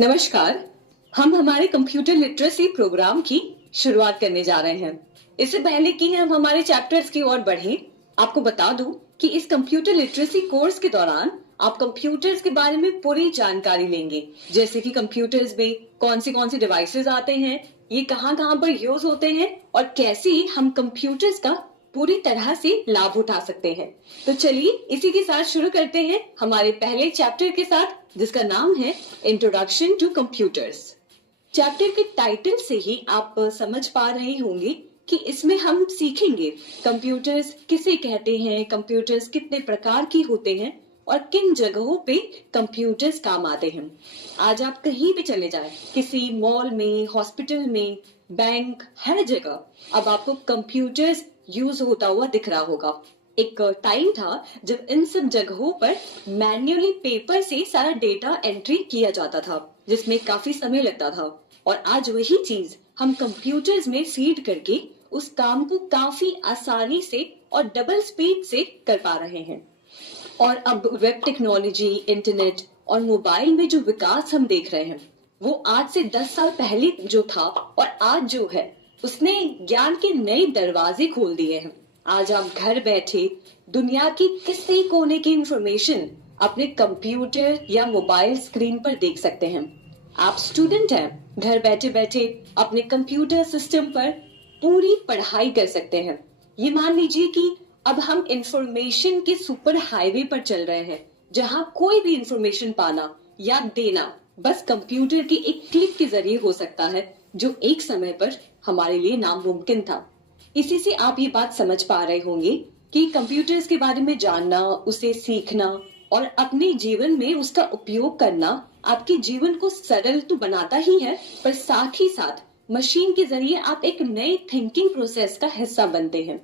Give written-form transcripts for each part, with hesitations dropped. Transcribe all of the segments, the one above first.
नमस्कार। हम हमारे कंप्यूटर लिटरेसी प्रोग्राम की शुरुआत करने जा रहे हैं। इससे पहले कि हम हमारे चैप्टर्स की ओर बढ़ें, आपको बता दूं कि इस कंप्यूटर लिटरेसी कोर्स के दौरान आप कंप्यूटर्स के बारे में पूरी जानकारी लेंगे, जैसे कि कंप्यूटर्स में कौन सी डिवाइसेस आते हैं, ये कहाँ पर यूज होते हैं और कैसे हम कंप्यूटर्स का पूरी तरह से लाभ उठा सकते हैं। तो चलिए इसी के साथ शुरू करते हैं हमारे पहले चैप्टर के साथ, जिसका नाम है इंट्रोडक्शन टू कंप्यूटर्स। चैप्टर के टाइटल से ही आप समझ पा रहे होंगे कि इसमें हम सीखेंगे कंप्यूटर्स किसे कहते हैं, कंप्यूटर्स कितने प्रकार के होते हैं और किन जगहों पे कंप्यूटर्स काम आते हैं। आज आप कहीं भी चले जाएं, किसी मॉल में, हॉस्पिटल में, बैंक, हर जगह अब आपको कंप्यूटर्स यूज होता हुआ दिख रहा होगा। एक टाइम था जब इन सब जगहों पर मैन्युअली पेपर से सारा डेटा एंट्री किया जाता था, जिसमें काफी समय लगता था, और आज वही चीज हम कंप्यूटर्स में फीड करके उस काम को काफी आसानी से और डबल स्पीड से कर पा रहे हैं। और अब वेब टेक्नोलॉजी, इंटरनेट और मोबाइल में जो विकास हम देख रहे हैं, वो आज से 10 साल पहले जो था और आज जो है, उसने ज्ञान के नए दरवाजे खोल दिए हैं। आज आप घर बैठे दुनिया की किसी कोने की इंफॉर्मेशन अपने कंप्यूटर या मोबाइल स्क्रीन पर देख सकते हैं। आप स्टूडेंट हैं, घर बैठे बैठे अपने कंप्यूटर सिस्टम पर पूरी पढ़ाई कर सकते हैं। ये मान लीजिए कि अब हम इंफॉर्मेशन के सुपर हाईवे पर चल रहे हैं, जहां कोई भी इंफॉर्मेशन पाना या देना बस कंप्यूटर की एक क्लिक के जरिए हो सकता है, जो एक समय पर हमारे लिए नामुमकिन था। इसी से आप ये बात समझ पा रहे होंगे कि कंप्यूटर्स के बारे में जानना, उसे सीखना और अपने जीवन में उसका उपयोग करना आपके जीवन को सरल तो बनाता ही है, पर साथ ही साथ मशीन के जरिए आप एक नए थिंकिंग प्रोसेस का हिस्सा बनते हैं।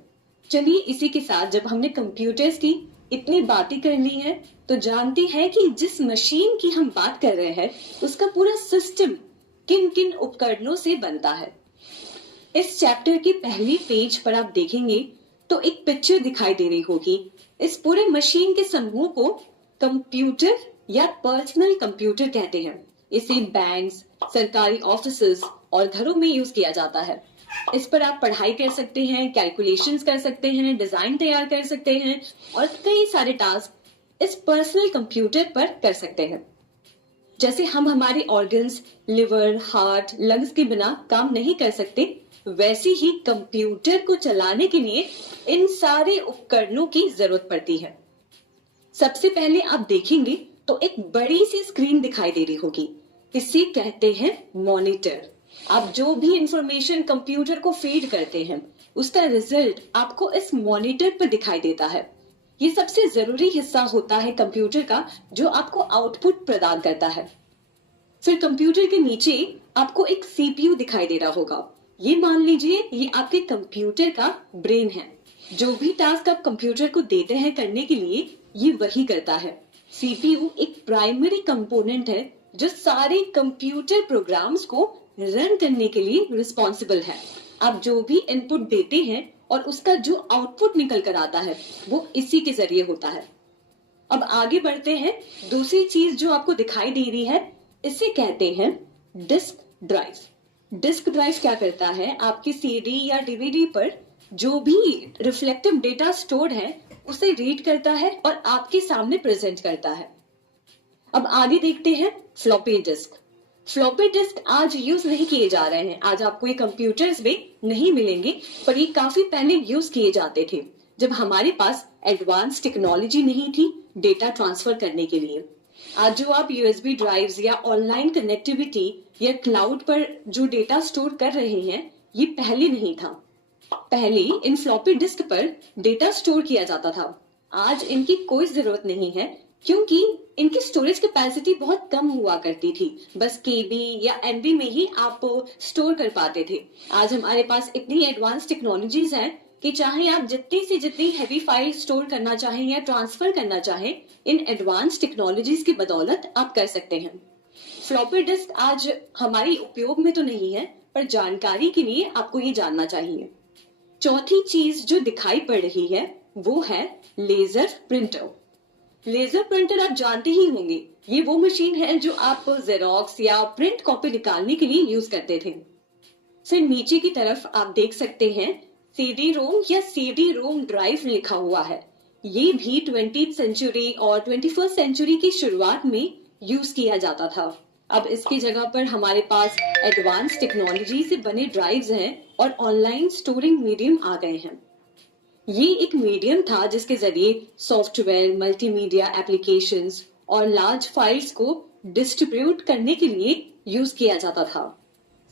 चलिए इसी के साथ जब हमने कंप्यूटर्स की इतनी बातें कर ली हैं, तो जानते हैं कि जिस मशीन की हम बात कर रहे हैं, उसका पूरा सिस्टम किन किन उपकरणों से बनता है। इस चैप्टर के पहले पेज पर आप देखेंगे तो एक पिक्चर दिखाई दे रही होगी। इस पूरे मशीन के समूह को कंप्यूटर या पर्सनल कंप्यूटर कहते हैं। इसे बैंक्स, सरकारी ऑफिसेज और घरों में यूज किया जाता है। इस पर आप पढ़ाई कर सकते हैं, कैलकुलेशंस कर सकते हैं, डिजाइन तैयार कर सकते हैं और कई सारे टास्क इस पर्सनल कंप्यूटर पर कर सकते हैं। जैसे हम हमारे ऑर्गन्स, लिवर, हार्ट, लंग्स के बिना काम नहीं कर सकते, वैसे ही कंप्यूटर को चलाने के लिए इन सारे उपकरणों की जरूरत पड़ती है। सबसे पहले आप देखेंगे तो एक बड़ी सी स्क्रीन दिखाई दे रही होगी। इसे कहते हैं मॉनिटर। आप जो भी इंफॉर्मेशन कंप्यूटर को फीड करते हैं, उसका रिजल्ट आपको इस मॉनिटर पर दिखाई देता है। ये सबसे जरूरी हिस्सा होता है कंप्यूटर का, जो आपको आउटपुट प्रदान करता है। फिर कंप्यूटर के नीचे आपको एक सीपीयू दिखाई दे रहा होगा। ये मान लीजिए ये आपके कंप्यूटर का ब्रेन है। जो भी टास्क आप कंप्यूटर को देते हैं करने के लिए, ये वही करता है। सीपीयू एक प्राइमरी कंपोनेंट है जो सारे कंप्यूटर प्रोग्राम्स को रन करने के लिए रिस्पॉन्सिबल है। आप जो भी इनपुट देते हैं और उसका जो आउटपुट निकल कर आता है, वो इसी के जरिए होता है। अब आगे बढ़ते हैं। दूसरी चीज जो आपको दिखाई दे रही है, इसे कहते हैं डिस्क ड्राइव। डिस्क ड्राइव क्या करता है, आपकी सीडी या डीवीडी पर जो भी रिफ्लेक्टिव डेटा स्टोर्ड है, उसे रीड करता है और आपके सामने प्रेजेंट करता है। अब आगे देखते हैं फ्लॉपी डिस्क। फ्लॉपी डिस्क आज यूज नहीं किए जा रहे हैं। आज आपको ये कंप्यूटर्स में नहीं मिलेंगे, पर ये काफी पहले यूज किए जाते थे, जब हमारे पास एडवांस टेक्नोलॉजी नहीं थी डेटा ट्रांसफर करने के लिए। आज जो आप यूएसबी ड्राइव्स या ऑनलाइन कनेक्टिविटी या क्लाउड पर जो डेटा स्टोर कर रहे हैं, ये पहले नहीं था। पहले इन फ्लॉपी डिस्क पर डेटा स्टोर किया जाता था। आज इनकी कोई जरूरत नहीं है, क्योंकि इनकी स्टोरेज कैपेसिटी बहुत कम हुआ करती थी। बस केबी या एमबी में ही आप स्टोर कर पाते थे। आज हमारे पास इतनी एडवांस टेक्नोलॉजीज हैं कि चाहे आप जितनी से जितनी हैवी फाइल स्टोर करना चाहें या ट्रांसफर करना चाहें, इन एडवांस टेक्नोलॉजीज की बदौलत आप कर सकते हैं। फ्लॉपी डिस्क आज हमारी उपयोग में तो नहीं है, पर जानकारी के लिए आपको ये जानना चाहिए। चौथी चीज जो दिखाई पड़ रही है, वो है लेजर प्रिंटर। लेजर प्रिंटर आप जानते ही होंगे ये वो मशीन है जो आप जेरोक्स या प्रिंट कॉपी निकालने के लिए यूज करते थे। फिर नीचे की तरफ आप देख सकते हैं सीडी रोम या सीडी रोम ड्राइव लिखा हुआ है। ये भी 20th सेंचुरी और 21st सेंचुरी की शुरुआत में यूज किया जाता था। अब इसकी जगह पर हमारे पास एडवांस टेक्नोलॉजी से बने ड्राइव्स हैं और ऑनलाइन स्टोरिंग मीडियम आ गए हैं। ये एक मीडियम था जिसके जरिए सॉफ्टवेयर, मल्टीमीडिया एप्लीकेशंस और लार्ज फाइल्स को डिस्ट्रीब्यूट करने के लिए यूज किया जाता था।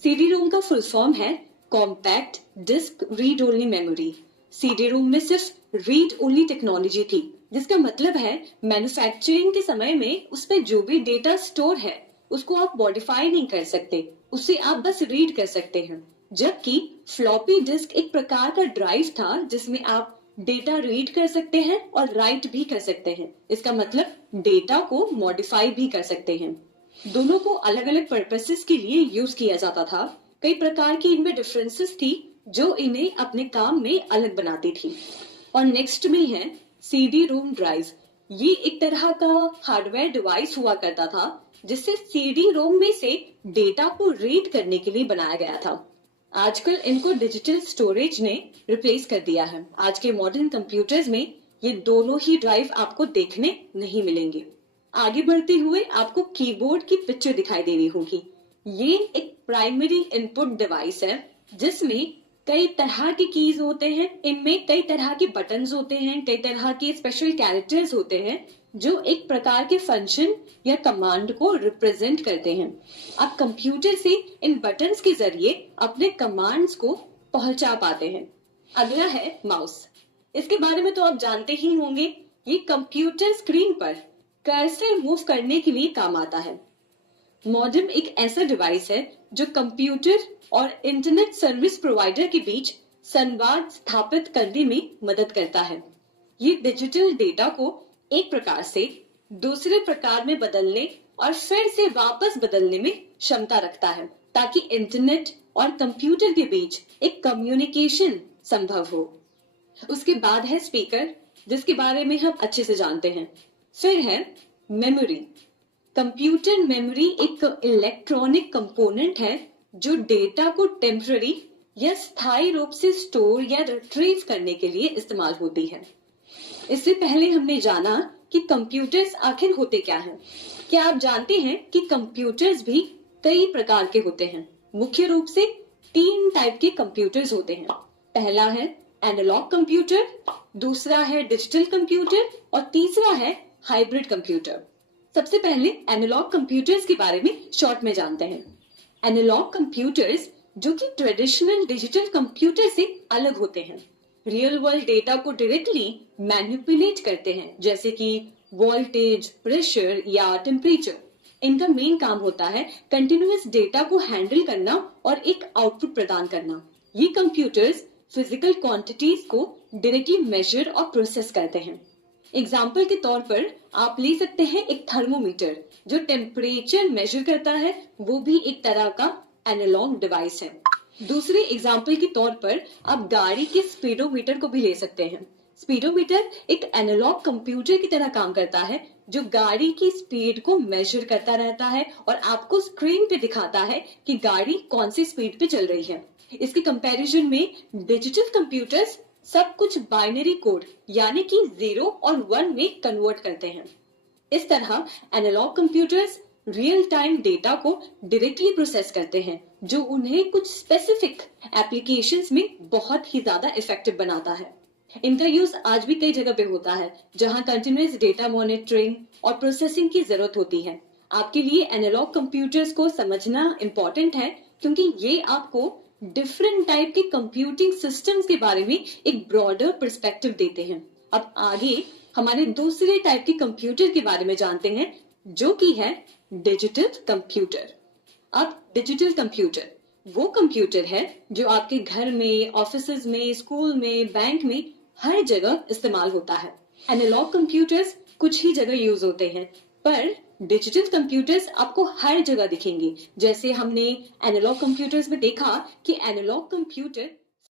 सीडी रोम का फुल फॉर्म है compact disc read only memory. CD ROM में सिर्फ रीड ओनली टेक्नोलॉजी थी, जिसका मतलब है मैन्युफैक्चरिंग के समय में उस पर जो भी डेटा स्टोर है उसको आप मॉडिफाई नहीं कर सकते, उससे आप बस रीड कर सकते हैं। जबकि फ्लॉपी डिस्क एक प्रकार का ड्राइव था जिसमें आप डेटा रीड कर सकते हैं और राइट भी कर सकते हैं। इसका मतलब डेटा को मॉडिफाई भी कर सकते हैं। दोनों को अलग अलग पर्पसेस के लिए यूज किया जाता था। कई प्रकार की इनमें डिफरेंसेस थी जो इन्हें अपने काम में अलग बनाती थी। और नेक्स्ट में है सीडी रोम ड्राइव। ये एक तरह का हार्डवेयर डिवाइस हुआ करता था जिससे सीडी रोम में से डेटा को रीड करने के लिए बनाया गया था। आजकल इनको डिजिटल स्टोरेज ने रिप्लेस कर दिया है। आज के मॉडर्न कंप्यूटर्स में ये दोनों ही ड्राइव आपको देखने नहीं मिलेंगे। आगे बढ़ते हुए आपको कीबोर्ड की पिक्चर दिखाई दे रही होगी। ये एक प्राइमरी इनपुट डिवाइस है जिसमें कई तरह के कीज होते हैं। इनमें कई तरह के बटन्स होते हैं, कई तरह के स्पेशल कैरेक्टर्स होते हैं जो एक प्रकार के फंक्शन या कमांड को रिप्रेजेंट करते हैं। आप कंप्यूटर से इन बटन्स के जरिए अपने कमांड्स को पहुंचा पाते हैं। अगला है माउस। इसके बारे में तो आप जानते ही होंगे। ये कंप्यूटर स्क्रीन पर कर्सर मूव करने के लिए काम आता है। मॉडेम एक ऐसा डिवाइस है जो कंप्यूटर और इंटरनेट सर्विस प्रोवाइडर के बीच संवाद स्थापित करने में मदद करता है। ये डिजिटल डेटा को एक प्रकार से दूसरे प्रकार में बदलने और फिर से वापस बदलने में क्षमता रखता है ताकि इंटरनेट और कंप्यूटर के बीच एक कम्युनिकेशन संभव हो। उसके बाद है स्पीकर, जिसके बारे में हम अच्छे से जानते हैं। फिर है मेमोरी। कंप्यूटर मेमोरी एक इलेक्ट्रॉनिक कंपोनेंट है जो डेटा को टेम्पररी या स्थायी रूप से स्टोर या रिट्रीव करने के लिए इस्तेमाल होती है। इससे पहले हमने जाना कि कंप्यूटर्स आखिर होते क्या हैं। क्या आप जानते हैं कि कंप्यूटर्स भी कई प्रकार के होते हैं? मुख्य रूप से 3 टाइप के कंप्यूटर्स होते हैं। पहला है एनालॉग कंप्यूटर, दूसरा है डिजिटल कंप्यूटर और तीसरा है हाइब्रिड कंप्यूटर। सबसे पहले एनालॉग कंप्यूटर्स के बारे में शॉर्ट में जानते हैं। एनालॉग कंप्यूटर्स जो कि ट्रेडिशनल डिजिटल कंप्यूटर से अलग होते हैं, रियल वर्ल्ड डेटा को डायरेक्टली मैनिपुलेट करते हैं, जैसे कि वोल्टेज, प्रेशर या टेम्परेचर। इनका मेन काम होता है कंटिन्यूअस डेटा को हैंडल करना और एक आउटपुट प्रदान करना। ये कंप्यूटर्स फिजिकल क्वांटिटीज को डायरेक्टली मेजर और प्रोसेस करते हैं। एग्जाम्पल के तौर पर आप ले सकते हैं एक थर्मोमीटर जो टेम्परेचर मेजर करता है, वो भी एक तरह का एनालॉग डिवाइस है। दूसरे एग्जाम्पल के तौर पर आप गाड़ी के स्पीडोमीटर को भी ले सकते हैं। स्पीडोमीटर एक एनालॉग कंप्यूटर की तरह काम करता है जो गाड़ी की स्पीड को मेजर करता रहता है और आपको स्क्रीन पे दिखाता है कि गाड़ी कौन सी स्पीड पे चल रही है। इसके कंपैरिजन में डिजिटल कंप्यूटर्स सब कुछ बाइनरी कोड यानी कि 0 और 1 में कन्वर्ट करते हैं। इस तरह analog computers real time data को डायरेक्टली प्रोसेस करते हैं जो उन्हें कुछ स्पेसिफिक एप्लीकेशंस में बहुत ही ज्यादा इफेक्टिव बनाता है। इनका यूज आज भी कई जगह पे होता है जहां कंटिन्यूअस डेटा मॉनिटरिंग और प्रोसेसिंग की जरूरत होती है। आपके लिए एनालॉग कंप्यूटर्स को समझना इम्पोर्टेंट है क्योंकि ये आपको डिफरेंट टाइप के कंप्यूटिंग सिस्टम्स के बारे में एक ब्रॉडर पर्सपेक्टिव देते हैं। अब आगे हमारे दूसरे टाइप के कंप्यूटर के बारे में जानते हैं जो कि है डिजिटल कंप्यूटर। अब डिजिटल कंप्यूटर वो कंप्यूटर है जो आपके घर में, ऑफिसेज में, स्कूल में, बैंक में हर जगह इस्तेमाल होता है। एनालॉग कंप्यूटर्स कुछ ही जगह यूज होते हैं पर डिजिटल कंप्यूटर्स आपको हर जगह दिखेंगे। जैसे हमने एनालॉग कंप्यूटर्स में देखा कि एनालॉग कंप्यूटर